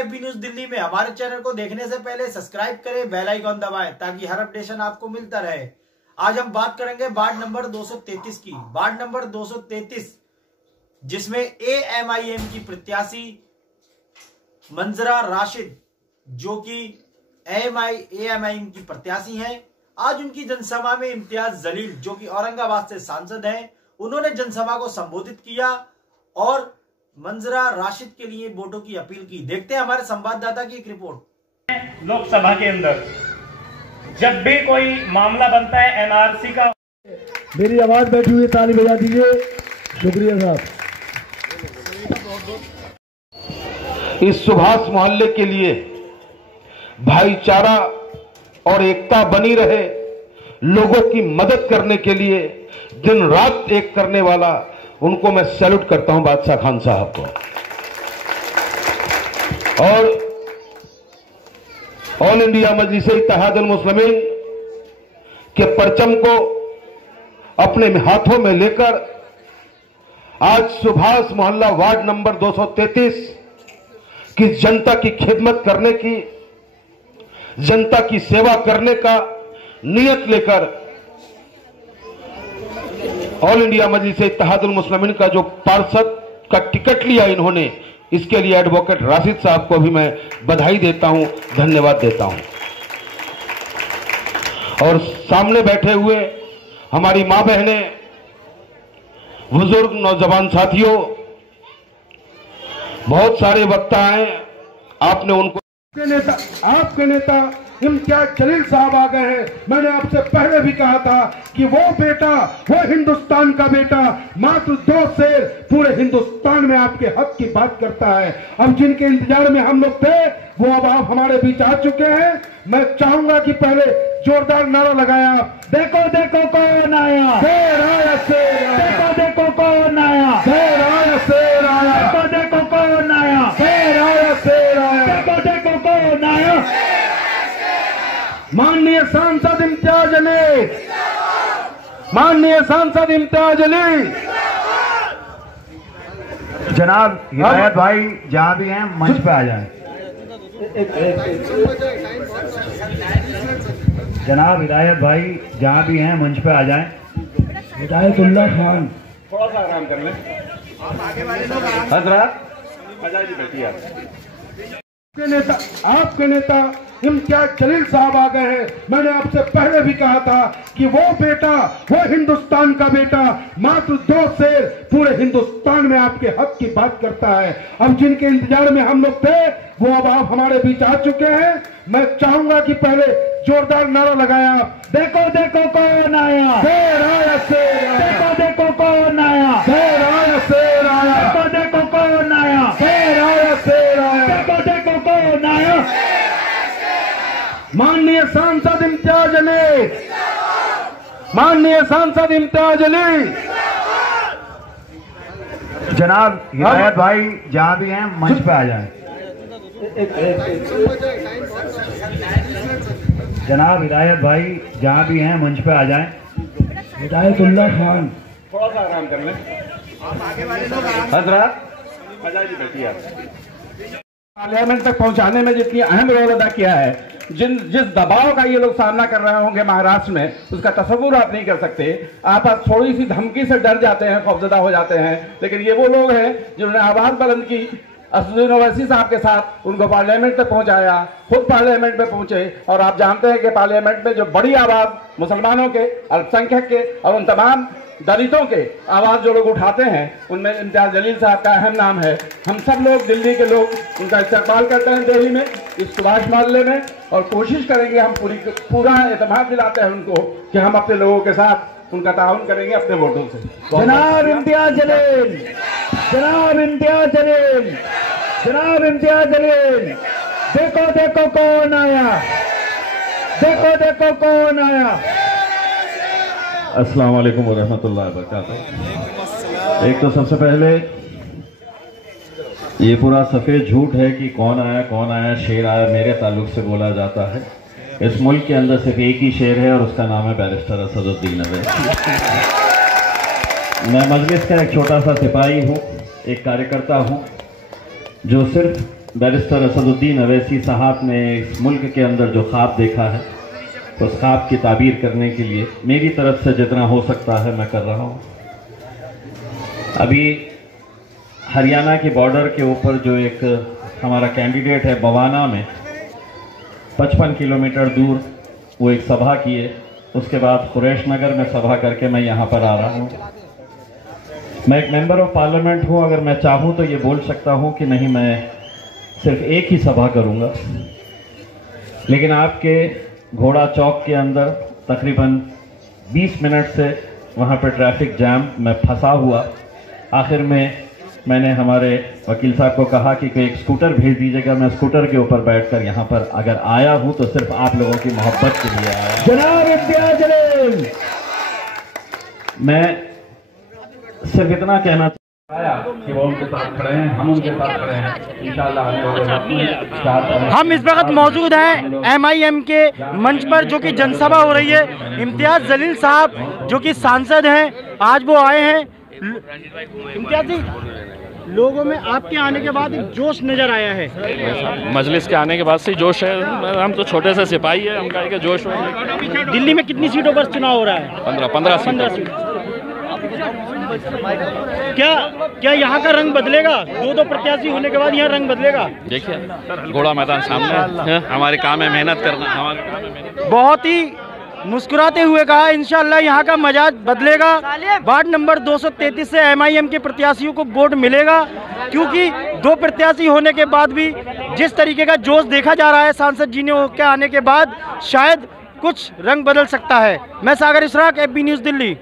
AB news Delhi में। हमारे channel को देखने से पहले सब्सक्राइब करें, बेल आइकन दबाएं ताकि हर अपडेशन आपको मिलता रहे। आज हम बात करेंगे वार्ड नंबर 233 की। वार्ड नंबर 233 जिसमें एएमआईएम की प्रत्याशी मंजरा राशिद जो कि एएमआईएम की प्रत्याशी हैं, आज उनकी जनसभा में इम्तियाज जलील जो कि औरंगाबाद से सांसद हैं, उन्होंने जनसभा को संबोधित किया और मंजरा राशिद के लिए वोटों की अपील की। देखते हैं हमारे संवाददाता की एक रिपोर्ट। लोकसभा के अंदर जब भी कोई मामला बनता है एनआरसी का, मेरी आवाज बैठी हुई, ताली बजा दीजिए। शुक्रिया साहब। इस सुभाष मोहल्ले के लिए भाईचारा और एकता बनी रहे, लोगों की मदद करने के लिए दिन रात एक करने वाला, उनको मैं सैल्यूट करता हूं, बादशाह खान साहब को। और ऑल इंडिया मजलिस-ए-इत्तेहादुल मुस्लिमीन के परचम को अपने हाथों में लेकर आज सुभाष मोहल्ला वार्ड नंबर 233 की जनता की खिदमत करने की, जनता की सेवा करने का नियत लेकर ऑल इंडिया मजलिस-ए-इत्तेहादुल मुस्लिमीन का जो पार्षद का टिकट लिया इन्होंने, इसके लिए एडवोकेट राशिद साहब को भी मैं बधाई देता हूं, धन्यवाद देता हूं। और सामने बैठे हुए हमारी मां बहनें, बुजुर्ग नौजवान साथियों, बहुत सारे वक्ता हैं, आपने उनको आपके नेता इम्तियाज जलील साहब आ गए हैं। मैंने आपसे पहले भी कहा था कि वो बेटा, वो हिंदुस्तान का बेटा मात्र 2 शेर पूरे हिंदुस्तान में आपके हक की बात करता है। अब जिनके इंतजार में हम लोग थे वो अब आप हमारे बीच आ चुके हैं। मैं चाहूंगा कि पहले जोरदार नारा लगाया, देखो देखो कौन आया, शेर आया, शेर आया, देखो देखो कौन आया, शेर आया, शेर आया, देखो देखो कौन आया, शेर आया, शेर आया, देखो देखो कौन आया। माननीय सांसद इम्तियाज अली, माननीय सांसद इम्तियाज अली। जनाब हिदायत भाई जहां भी हैं मंच पे आ जाएं। जनाब हिदायत भाई जहां भी हैं मंच पे आ जाएं। हिदायतुल्लाह खान, थोड़ा सा आराम कर लें। हजरत अजय जी बैठिए। आपके नेता इम्तियाज जलील साहब आ गए हैं। मैंने आपसे पहले भी कहा था कि वो बेटा, वो हिंदुस्तान का बेटा मात्र 2 शेर पूरे हिंदुस्तान में आपके हक की बात करता है। अब जिनके इंतजार में हम लोग थे वो अब आप हमारे बीच आ चुके हैं। मैं चाहूंगा कि पहले जोरदार नारा लगाया, देखो देखो कौन आया, शेर आया, शेर आया, देखो देखो कौन आया, शेर आया, शेर आया, देखो देखो कौन आया, शेर आया, शेर आया, देखो देखो कौन आया। माननीय सांसद इम्तियाज अली, माननीय सांसद इम्तियाज अली। जनाब हिदायत भाई जहां भी हैं मंच पे आ जाएं। जनाब हिदायत भाई जहां भी हैं मंच पे आ जाएं। हिदायतुल्लाह खान, थोड़ा सा आराम कर लें। हजरत अजय जी बैठिए। पार्लियामेंट तक पहुंचाने में जितनी अहम रोल अदा किया है, जिस दबाव का ये लोग सामना कर रहे होंगे महाराष्ट्र में, उसका तस्वुर आप नहीं कर सकते। आप थोड़ी सी धमकी से डर जाते हैं, खौफजदा हो जाते हैं, लेकिन ये वो लोग हैं जिन्होंने आवाज बुलंद की, असदुद्दीन ओवैसी साहब के साथ उनको पार्लियामेंट तक पहुंचाया, खुद पार्लियामेंट में पहुंचे। और आप जानते हैं कि पार्लियामेंट में जो बड़ी आवाज मुसलमानों के, अल्पसंख्यक के और उन तमाम दलितों के आवाज जो लोग उठाते हैं, उनमें इम्तियाज जलील साहब का अहम नाम है। हम सब लोग, दिल्ली के लोग, उनका इस्तेमाल करते हैं दिल्ली में, इस सुभाष मोहल्ले में, और कोशिश करेंगे, हम पूरा एतमाद दिलाते हैं उनको कि हम अपने लोगों के साथ उनका ताउन करेंगे अपने वोटों से। जनाब इम्तियाज जलील, जनाब इम्तियाज जलील, जनाब इम्तियाज जलील, देखो देखो कौन आया, देखो देखो कौन आया। अस्सलाम वालेकुम वरहमतुल्लाहि वबरकातुहू। एक तो सबसे पहले ये पूरा सफ़ेद झूठ है कि कौन आया शेर आया मेरे ताल्लुक से बोला जाता है। इस मुल्क के अंदर सिर्फ एक ही शेर है और उसका नाम है बैरिस्टर असदुद्दीन अवैसी। मैं मजलिस का एक छोटा सा सिपाही हूँ, एक कार्यकर्ता हूँ जो सिर्फ बैरिस्टर असदुद्दीन अवैसी साहब ने इस मुल्क के अंदर जो ख्वाब देखा है उस ख्वाब की ताबीर करने के लिए मेरी तरफ से जितना हो सकता है मैं कर रहा हूँ। अभी हरियाणा के बॉर्डर के ऊपर जो एक हमारा कैंडिडेट है बवाना में 55 किलोमीटर दूर वो एक सभा किए, उसके बाद कुरैश नगर में सभा करके मैं यहाँ पर आ रहा हूँ। मैं एक मेंबर ऑफ पार्लियामेंट हूँ, अगर मैं चाहूँ तो ये बोल सकता हूँ कि नहीं मैं सिर्फ एक ही सभा करूँगा, लेकिन आपके घोड़ा चौक के अंदर तकरीबन 20 मिनट से वहाँ पर ट्रैफिक जैम में फंसा हुआ। आखिर में मैंने हमारे वकील साहब को कहा कि कोई एक स्कूटर भेज दीजिएगा, मैं स्कूटर के ऊपर बैठकर यहाँ पर अगर आया हूँ तो सिर्फ आप लोगों की मोहब्बत के लिए आया। जनाब इम्तियाज जलील, मैं सिर्फ इतना कहना आया कि वो उनके साथ खड़े हैं, हम उनके साथ खड़े हैं, इंशाअल्लाह हम इस वक्त मौजूद हैं MIM के मंच पर जो कि जनसभा हो रही है। इम्तियाज जलील साहब जो कि सांसद हैं, आज वो आए हैं। इम्तियाज जी, लोगों में आपके आने के बाद एक जोश नजर आया है। मजलिस के आने के बाद से जोश है। हम तो छोटे से सिपाही है, हम कहेंगे जोश है। दिल्ली में कितनी सीटों पर चुनाव हो रहा है? 15 सीट। क्या यहाँ का रंग बदलेगा? दो प्रत्याशी होने के बाद यहाँ रंग बदलेगा? देखिए घोड़ा मैदान सामने है, हमारे काम है मेहनत करना, हमारे काम है मेहनत। बहुत ही मुस्कुराते हुए कहा इंशाअल्लाह यहाँ का मिजाज बदलेगा। वार्ड नंबर 233 से MIM के प्रत्याशियों को वोट मिलेगा, क्योंकि 2 प्रत्याशी होने के बाद भी जिस तरीके का जोश देखा जा रहा है सांसद जी ने के आने के बाद, शायद कुछ रंग बदल सकता है। मैं सागर इसराक, FB न्यूज़ दिल्ली।